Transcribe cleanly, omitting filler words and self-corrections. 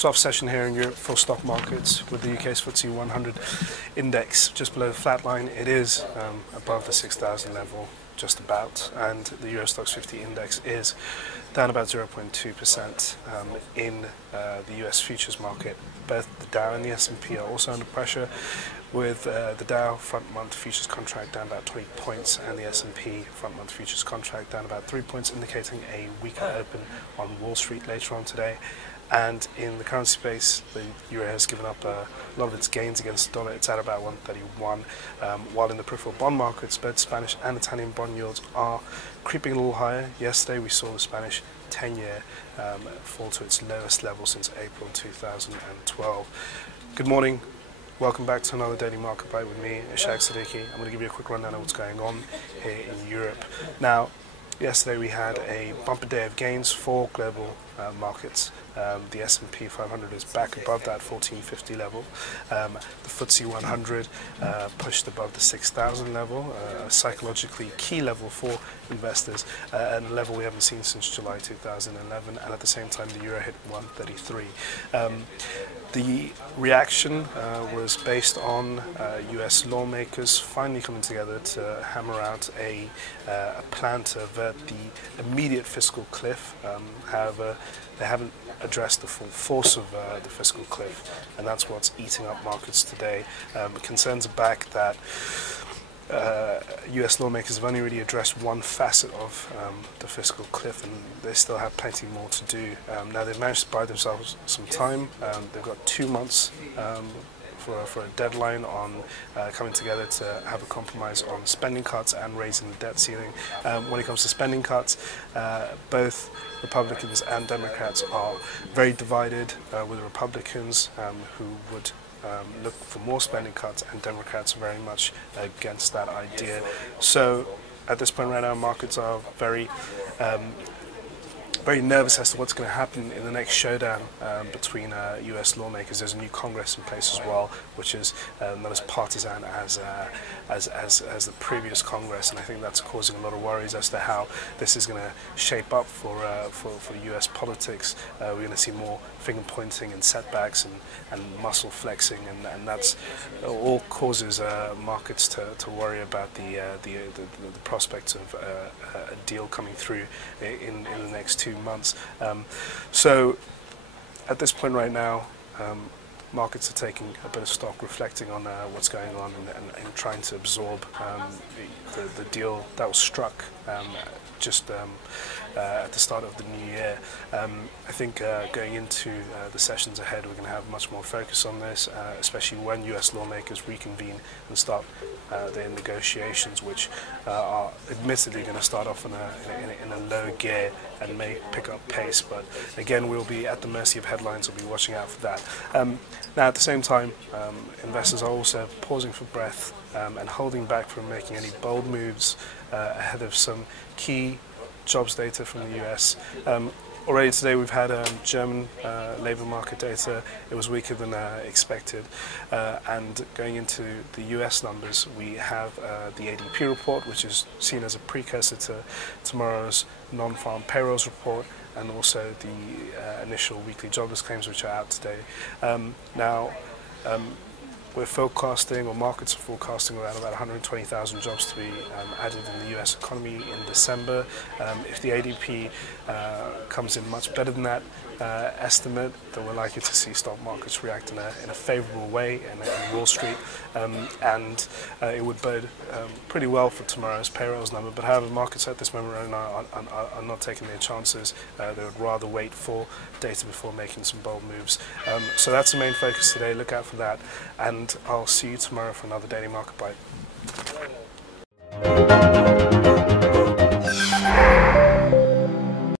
Soft session here in Europe for stock markets with the UK's FTSE 100 index just below the flat line. It is above the 6,000 level, just about, and the Euro Stoxx 50 index is down about 0.2% in the US futures market. Both the Dow and the S&P are also under pressure, with the Dow front month futures contract down about 20 points and the S&P front month futures contract down about 3 points, indicating a weaker open on Wall Street later on today. And in the currency space, the euro has given up a lot of its gains against the dollar. It's at about 131, while in the peripheral bond markets, both Spanish and Italian bond yields are creeping a little higher. Yesterday we saw the Spanish 10-year fall to its lowest level since April 2012. Good morning. Welcome back to another Daily Market Bite with me, Ishaq, Siddiqi. I'm going to give you a quick rundown of what's going on here in Europe. Now, yesterday we had a bumper day of gains for global markets. The S&P 500 is back above that 1450 level. The FTSE 100 pushed above the 6,000 level, a psychologically key level for investors, and a level we haven't seen since July 2011, and at the same time the euro hit 133. The reaction was based on US lawmakers finally coming together to hammer out a plan to avert the immediate fiscal cliff. However, they haven't addressed the full force of the fiscal cliff, and that's what's eating up markets today. Concerns are back that US lawmakers have only really addressed one facet of the fiscal cliff, and they still have plenty more to do. Now they've managed to buy themselves some time. They've got 2 months for a deadline on coming together to have a compromise on spending cuts and raising the debt ceiling. When it comes to spending cuts, both Republicans and Democrats are very divided, with the Republicans who would look for more spending cuts, and Democrats very much against that idea. So at this point right now, markets are very nervous as to what's going to happen in the next showdown between US lawmakers. There's a new Congress in place as well, which is not as partisan as the previous Congress, and I think that's causing a lot of worries as to how this is going to shape up for US politics. We're going to see more finger pointing and setbacks and muscle flexing, and that's all causes markets to worry about the prospects of a deal coming through in the next 2 months. So at this point right now, markets are taking a bit of stock, reflecting on what's going on, and trying to absorb the deal that was struck just at the start of the new year. I think going into the sessions ahead, we're going to have much more focus on this, especially when US lawmakers reconvene and start their negotiations, which are admittedly going to start off in a low gear and may pick up pace. But again, we'll be at the mercy of headlines. We'll be watching out for that. Now, at the same time, investors are also pausing for breath and holding back from making any bold moves ahead of some key jobs data from the US. Already today we've had German labour market data. It was weaker than expected, and going into the US numbers, we have the ADP report, which is seen as a precursor to tomorrow's Non Farm Payrolls report, and also the initial weekly jobless claims, which are out today. Now, we're forecasting, or markets are forecasting, around about 120,000 jobs to be added in the US economy in December. If the ADP comes in much better than that estimate, then we're likely to see stock markets react in a favourable way in Wall Street, and it would bode pretty well for tomorrow's payrolls number. But however, markets at this moment right now are not taking their chances. They would rather wait for data before making some bold moves. So that's the main focus today. Look out for that, and I'll see you tomorrow for another Daily Market Bite.